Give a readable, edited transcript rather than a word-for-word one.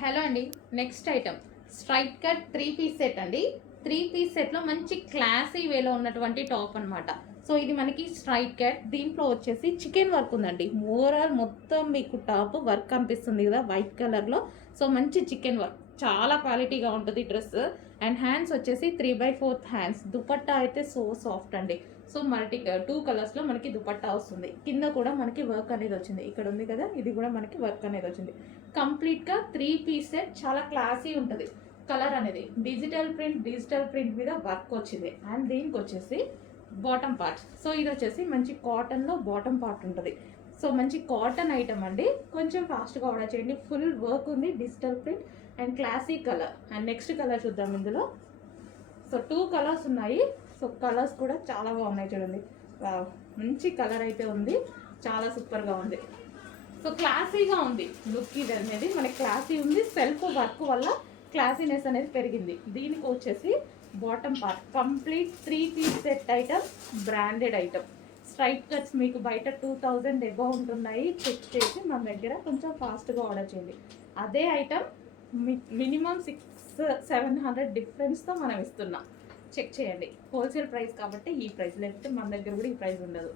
Hello అండి. Next item straight cut 3 piece set అండి. 3 piece సెట్లో మంచి క్లాసీ వేలో ఉన్నటువంటి టాప్ అనమాట. సో ఇది మనకి స్ట్రైట్ కట్, దీంట్లో వచ్చేసి చికెన్ వర్క్ ఉందండి. ఓవరాల్ మొత్తం మీకు టాప్ వర్క్ కనిపిస్తుంది కదా వైట్ కలర్లో. సో మంచి చికెన్ వర్క్, చాలా క్వాలిటీగా ఉంటుంది డ్రెస్. అండ్ హ్యాండ్స్ వచ్చేసి 3/4 హ్యాండ్స్. దుపట్టా అయితే సో సాఫ్ట్ అండి. సో మల్టీ 2 కలర్స్లో మనకి దుపట్టా వస్తుంది. కింద కూడా మనకి వర్క్ అనేది వచ్చింది, ఇక్కడ ఉంది కదా, ఇది కూడా మనకి వర్క్ అనేది వచ్చింది. కంప్లీట్గా 3 పీస్ సెట్, చాలా క్లాసీ ఉంటుంది. కలర్ అనేది డిజిటల్ ప్రింట్ మీద వర్క్ వచ్చింది. అండ్ దీనికి వచ్చేసి బాటమ్ పార్ట్. సో ఇది వచ్చేసి మంచి కాటన్లో బాటమ్ పార్ట్ ఉంటుంది. సో మంచి కాటన్ ఐటమ్ అండి. కొంచెం ఫాస్ట్గా ఆర్డర్ చేయండి. ఫుల్ వర్క్ ఉంది, digital print and classic colour. And next colour చూద్దాం ఇందులో. సో 2 కలర్స్ ఉన్నాయి. సో కలర్స్ కూడా చాలా బాగున్నాయి చూడండి. మంచి కలర్ అయితే ఉంది, చాలా సూపర్గా ఉంది. సో క్లాసీగా ఉంది లుక్. ఇది అనేది మనకి క్లాసీ ఉంది. సెల్ఫ్ వర్క్ వల్ల క్లాసీనెస్ అనేది పెరిగింది. దీనికి వచ్చేసి bottom part complete 3 piece set item, branded item. Straight cuts మీకు బయట 2000 ఎబో ఉంటున్నాయి. చెక్ చేసి మన దగ్గర కొంచెం ఫాస్ట్గా ఆర్డర్ చేయండి. అదే ఐటమ్ మినిమం 600-700 డిఫరెన్స్తో మనం ఇస్తున్నాం. చెక్ చేయండి. హోల్సేల్ ప్రైస్ కాబట్టి ఈ ప్రైస్, లేకపోతే మన దగ్గర కూడా ఈ ప్రైస్ ఉండదు.